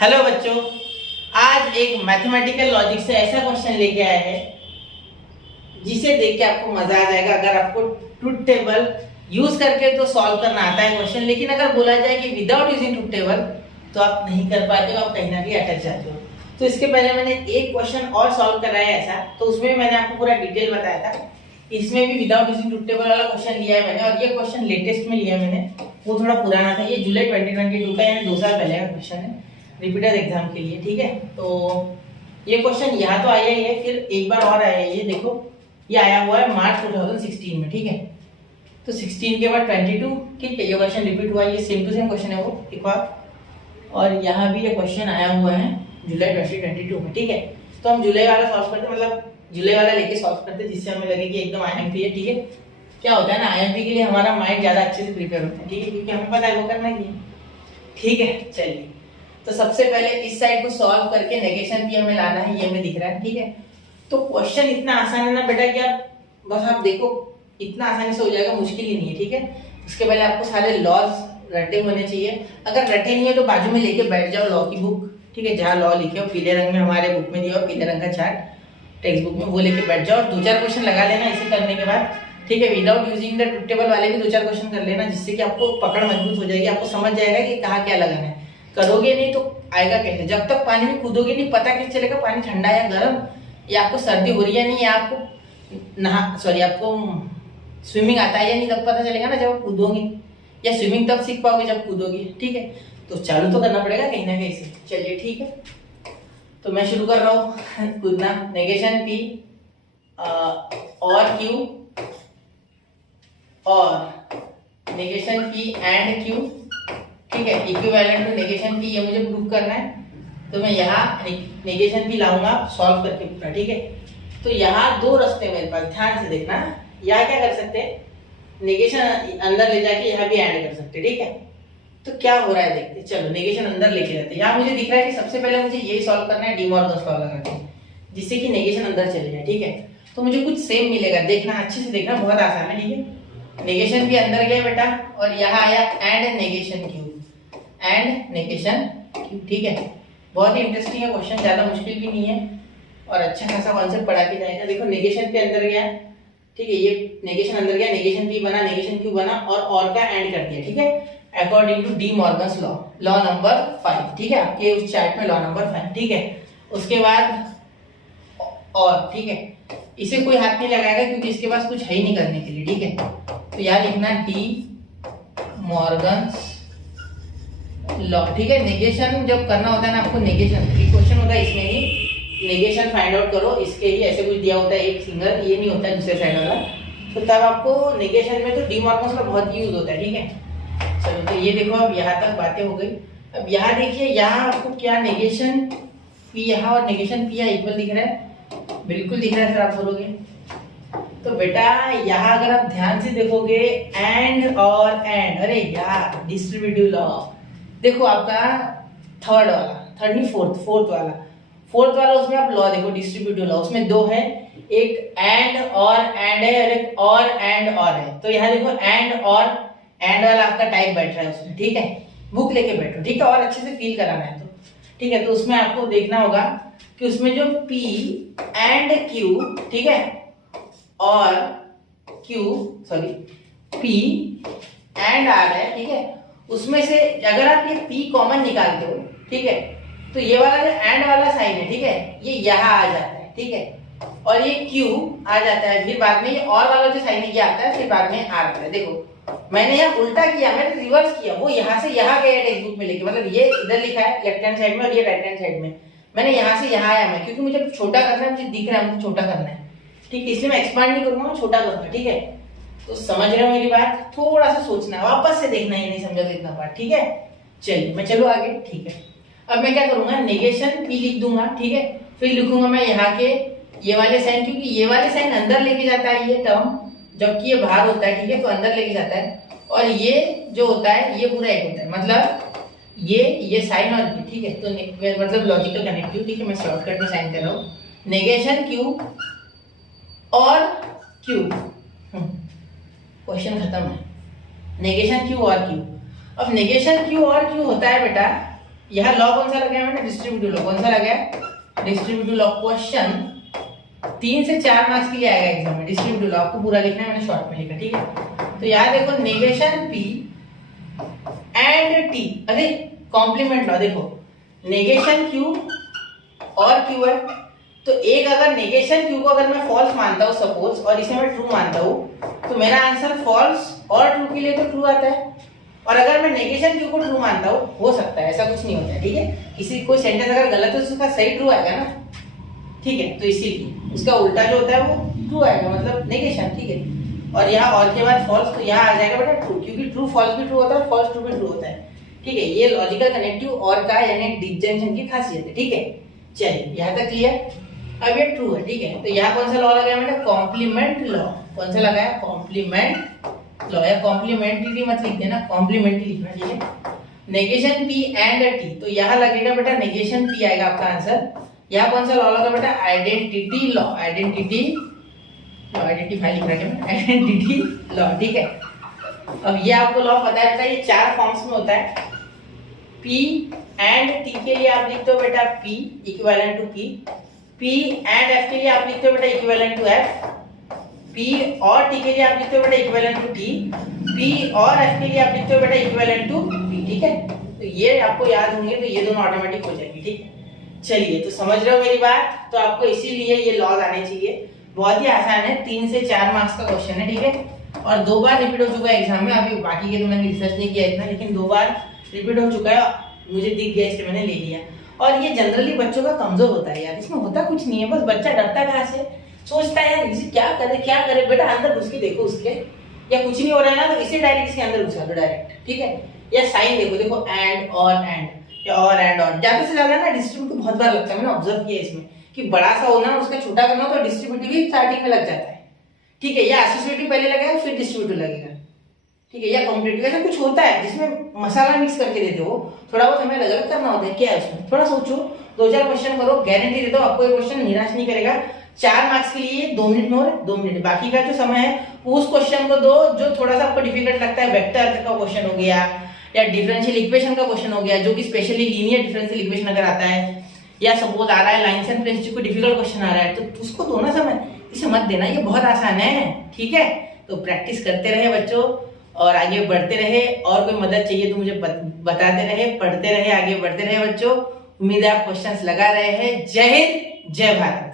Hello बच्चों, आज एक मैथमेटिकल लॉजिक से ऐसा क्वेश्चन लेके आए हैं जिसे देख के आपको मजा आ जाएगा। अगर आपको ट्रुथ टेबल यूज करके तो सॉल्व करना आता है क्वेश्चन, लेकिन अगर बोला जाए कि विदाउट यूजिंग ट्रुथ टेबल तो आप नहीं कर पाते हो, आप कहीं ना कहीं अटक जाते हो। तो इसके पहले मैंने एक क्वेश्चन और सॉल्व कराया ऐसा, तो उसमें मैंने आपको पूरा डिटेल बताया था। इसमें भी विदाउट यूजिंग ट्रुथ टेबल वाला क्वेश्चन लिया है मैंने, और ये क्वेश्चन लेटेस्ट में लिया है मैंने, वो थोड़ा पुराना था। ये जुलाई 2022 का यानी 2 साल पहले का क्वेश्चन है, रिपीटर एग्जाम के लिए। ठीक है, तो ये क्वेश्चन यहाँ तो आया ही है, फिर एक बार और आया है। ये देखो, ये आया हुआ है मार्च 2016 में। ठीक है, तो 16 के बाद 22, ठीक है, ये क्वेश्चन रिपीट हुआ है। ये सेम टू सेम क्वेश्चन है वो एक बार, और यहाँ भी ये क्वेश्चन आया हुआ है जुलाई 2022 में। ठीक है, तो हम जुलाई वाला सॉल्व करते, मतलब जुलाई वाला लेके सॉल्व करते, जिससे हमें लगे कि एकदम आईएमपी है। ठीक है, क्या होता है ना, आईएमपी के लिए हमारा माइंड ज्यादा अच्छे से प्रिपेयर होता है। ठीक है, क्योंकि हमें पता है वो करना ही है। ठीक है, चलिए, तो सबसे पहले इस साइड को सॉल्व करके नेगेशन की हमें लाना है, ये हमें दिख रहा है। ठीक है, तो क्वेश्चन इतना आसान है ना बेटा कि आप बस आप देखो, इतना आसानी से हो जाएगा, मुश्किल ही नहीं है। ठीक है, उसके पहले आपको सारे लॉज रटे होने चाहिए। अगर रटे नहीं है तो बाजू में लेके बैठ जाओ लॉ की बुक। ठीक है, जहाँ लॉ लिखे हो पीले रंग में, हमारे बुक में दिया हो पीले रंग का चार्ट टेक्स्ट बुक में, वो लेके बैठ जाओ और 2-4 क्वेश्चन लगा लेना इसे करने के बाद। ठीक है, without using the truth table वाले भी 2-4 क्वेश्चन कर लेना, जिससे कि आपको पकड़ मजबूत हो जाएगी, आपको समझ जाएगा कि कहाँ क्या लगाना है। करोगे नहीं तो आएगा कैसे? जब तक पानी में कूदोगे नहीं, पता कैसे चलेगा पानी ठंडा या गर्म, या आपको सर्दी हो रही है नहीं, या आपको आपको स्विमिंग आता है या नहीं, तब पता चलेगा ना जब आप कूदोगे, या स्विमिंग तब सीख पाओगे जब कूदोगे। ठीक है, तो चालू तो करना पड़ेगा कहीं ना कहीं से। चलिए ठीक है, तो मैं शुरू कर रहा हूँ कूदना। नेगेशन पी और क्यू, और नेगेशन पी एंड क्यू। ठीक है, इक्विवेलेंट टू नेगेशन पी, ये मुझे प्रूव करना है। तो मैं यहाँ नेगेशन पी लाऊंगा सॉल्व करके पूरा। ठीक है, तो यहाँ 2 रास्ते मेरे पास, ध्यान से देखना। यहाँ क्या कर सकते हैं, नेगेशन अंदर ले जाके यहाँ भी ऐड कर सकते हैं। ठीक है, तो क्या हो रहा है देखते, चलो नेगेशन अंदर लेके जाते हैं। यहाँ मुझे दिख रहा है कि सबसे पहले मुझे यही सॉल्व करना है, डी मॉर्गन्स लॉ लगा के, जिससे कि नेगेशन अंदर चले जाए। ठीक है, तो मुझे कुछ सेम मिलेगा, देखना अच्छे से देखना, बहुत आसान है। ठीक है, नेगेशन भी अंदर गया बेटा, और यहाँ आया and negation Q, and negation Q. ठीक है, बहुत ही इंटरेस्टिंग है क्वेश्चन, ज्यादा मुश्किल भी नहीं है, और अच्छा खासा कॉन्सेप्ट पढ़ा के जाएगा। देखो, नेगेशन पे अंदर गया, ठीक है, ये नेगेशन अंदर गया, नेगेशन पी बना, नेगेशन क्यू बना, और का एंड कर दिया। ठीक है, according to De Morgan's law, law number 5। ठीक है, आपके उस चार्ट में लॉ नंबर 5। ठीक है, उसके बाद और, ठीक है, इसे कोई हाथ नहीं लगाएगा क्योंकि इसके पास कुछ है ही नहीं करने के लिए। ठीक है, तो यार लिखना डी मॉर्गन्स लॉ। ठीक है, नेगेशन जब करना होता है ना आपको, नेगेशन एक क्वेश्चन होता है, इसमें ही नेगेशन फाइंड आउट करो, इसके ही ऐसे कुछ दिया होता है, एक सिंगल, ये नहीं होता है दूसरे साइड वाला, तो तब आपको नेगेशन में तो डी मॉर्गन्स का बहुत यूज होता है। ठीक है, चलो, तो ये देखो, अब यहाँ तक बातें हो गई। अब यहाँ देखिए, यहाँ आपको क्या नेगेशन पी यहाँ और नेगेशन पी यहाँ इक्वल दिख रहा है, बिल्कुल दिख रहा है सर, आप बोलोगे। तो बेटा यहाँ अगर आप ध्यान से देखोगे, एंड और एंड, अरे यार डिस्ट्रीब्यूटिव लॉ देखो, आपका फोर्थ वाला उसमें आप लॉ देखो, डिस्ट्रीब्यूटिव लॉ, उसमें 2 है, एक एंड है, और एक और एंड और है। तो यहाँ देखो, एंड वाला आपका टाइप बैठ रहा है उसमें। ठीक है, बुक लेके बैठो। ठीक है, और अच्छे से फील कराना है तो। ठीक है, तो उसमें आपको देखना होगा कि उसमें जो P एंड Q, ठीक है, और P एंड R है। ठीक है, उसमें से अगर आप ये P कॉमन निकालते हो, ठीक है, तो ये वाला जो एंड वाला साइन है, ठीक है, ये यहाँ आ जाता है। ठीक है, और ये Q आ जाता है, फिर बाद में ये और वाला जो साइन है ये आता है, फिर बाद में R आता है। देखो, मैंने यहाँ उल्टा किया, मैंने रिवर्स किया, वो यहाँ से यहाँ गया टेक्स्ट बुक में लेके, मतलब ये इधर लिखा है लेफ्ट हैंड साइड में और ये राइट हैंड साइड में, मैंने यहाँ से यहाँ आया मैं, क्योंकि मुझे छोटा करना है, मुझे दिख रहा है मुझे छोटा करना है। ठीक है, इसलिए मैं एक्सपांड नहीं करूंगा, मैं छोटा करूंगा। ठीक है, तो समझ रहे हो मेरी बात, थोड़ा सा सोचना है, वापस से देखना, ये नहीं समझा तो इतना पार्ट। ठीक है, चलिए मैं चलो आगे। ठीक है, अब मैं क्या करूंगा, नेगेशन पी लिख दूंगा। ठीक है, फिर लिखूंगा मैं यहाँ के ये वाले साइन, क्योंकि ये वाले साइन अंदर लेके जाता है ये टर्म, जबकि ये बाहर होता है। ठीक है, तो अंदर लेके जाता है, और ये जो होता है ये पूरा एक होता है, मतलब ये साइन और ये। ठीक है, तो मतलब लॉजिकल कनेक्टिव। ठीक है, मैं शॉर्टकट में साइन कर रहा हूँ, नेगेशन क्यू और क्यू, क्वेश्चन खत्म है। नेगेशन क्यू और क्यू, अब नेगेशन क्यू और क्यू होता है बेटा, यहाँ लॉ कौन सा लगाया मैंने, डिस्ट्रीब्यूटिव लॉ। कौन सा लगाया, डिस्ट्रीब्यूटिव लॉ। क्वेश्चन 3 से 4 मार्क्स के लिए आएगा एग्जाम में। डिस्ट्रीब्यूटिव लॉ आपको पूरा लिखना है, मैंने शॉर्ट में लिखा, ठीक है। तो यहाँ देखो नेगेशन P एंड T, अरे कॉम्प्लीमेंट लॉ, देखो नेगेशन Q और Q है, तो एक अगर नेगेशन Q को अगर मैं फॉल्स मानता हूँ सपोज, और इसे मैं ट्रू मानता हूँ, तो मेरा आंसर फॉल्स और ट्रू के लिए तो ट्रू आता है। और अगर मैं नेगेशन Q को ट्रू मानता हूँ, हो सकता है, ऐसा कुछ नहीं होता है, ठीक है। किसी कोई सेंटेंस अगर गलत है तो उसका सही ट्रू आएगा ना, ठीक है। तो इसीलिए उसका उल्टा जो होता है वो ट्रू आएगा, मतलब नेगेशन, ठीक है। और यहाँ और के बाद फॉल्स, तो यहाँ आ जाएगा बेटा ट्रू, क्योंकि ट्रू फॉल्स भी ट्रू होता है, फॉल्स ट्रू भी ट्रू होता है, ठीक है। ये लॉजिकल कनेक्टिव और का यानी डिसजंक्शन की खासियत है, ठीक है। चलिए यहाँ तक क्लियर। अब ये ट्रू है, ठीक है। तो यहाँ कौन सा लॉ लगाया मैंने, कॉम्प्लीमेंट लॉ। कौन सा लगाया, कॉम्प्लीमेंट लॉ, या कॉम्प्लीमेंट्री मत लिख देना, कॉम्प्लीमेंट्री लिखना, ठीक है। नेगेशन P एंड T, तो यहाँ लगेगा बेटा नेगेशन P आएगा आपका आंसर। यहाँ कौन सा लॉ लगा बेटा, identity law, identity law, identify लिख रहा है, आइडेंटिटी लॉ, ठीक है। अब ये आपको लॉ पता है बेटा, ये 4 फॉर्म्स में होता है। P एंड T के लिए आप लिखते हो बेटा P equivalent to P, P and F के लिए आप लिखते हो बेटा इक्विवेलेंट टू F, P और T के लिए आप लिखते हो बेटा इक्विवेलेंट टू T, P और F के लिए आप लिखते हो बेटा इक्विवेलेंट टू P, ठीक है। तो ये आपको याद होंगे, तो ये दोनों ऑटोमेटिक हो जाएगी, ठीक है। चलिए, तो समझ रहे हो मेरी बात, तो आपको इसीलिए ये लॉज आने चाहिए। बहुत ही आसान है, 3 से 4 मार्क्स का क्वेश्चन है, ठीक है। और 2 बार रिपीट हो चुका है एग्जाम में, अभी बाकी के तो मैंने रिसर्च नहीं किया इतना, लेकिन 2 बार रिपीट हो चुका है, मुझे दिख गया इसलिए मैंने ले लिया। और ये जनरली बच्चों का कमजोर होता है यार, इसमें होता कुछ नहीं है, बस बच्चा डरता कहाँ से, सोचता है यार इसे क्या करे, बेटा अंदर घुस के देखो उसके, या कुछ नहीं हो रहा है ना तो इसे डायरेक्ट इसके अंदर घुसा दो डायरेक्ट, ठीक है। या साइन देखो एंड और एंड, या और एंड और, ज्यादा से ज्यादा ना डिस्ट्रीब्यूटिव बहुत बार लगता है, मैंने ऑब्जर्व किया इसमें कि बड़ा सा होना और उसका छोटा करना हो तो डिस्ट्रीब्यूटिव ही स्टार्टिंग में लग जाता है, ठीक है। या एसोसिएटिव पहले लगेगा फिर डिस्ट्रीब्यूटिव लगेगा, ठीक है। या कॉम्पिटिटिव, ऐसा कुछ होता है जिसमें मसाला मिक्स करके देते हो, थोड़ा बहुत हमें अलग अलग करना होता है, क्या है उसमें, थोड़ा सोचो, 2-4 क्वेश्चन करो, गारंटी देता हूं आपको ये क्वेश्चन निराश नहीं करेगा। 4 मार्क्स के लिए 2 मिनट में हो रहा है, 2 मिनट, बाकी का जो समय है उस क्वेश्चन को दो जो थोड़ा सा आपको डिफिकल्ट लगता है, वेक्टर का क्वेश्चन हो गया, या डिफरेंशियल इक्वेशन का क्वेश्चन हो गया, जो कि स्पेशली लीनियर डिफरेंशियल इक्वेशन अगर आता है, या सपोज आ रहा है लाइन्स एंड प्लेन्स को डिफिकल्ट क्वेश्चन आ रहा है, तो उसको दो ना समय, इसे मत देना, ये बहुत आसान है, ठीक है। तो प्रैक्टिस करते रहे बच्चों और आगे बढ़ते रहे, और कोई मदद चाहिए तो मुझे बताते रहे, पढ़ते रहे, आगे बढ़ते रहे बच्चों। उम्मीद है आप क्वेश्चंस लगा रहे हैं। जय हिंद, जय भारत।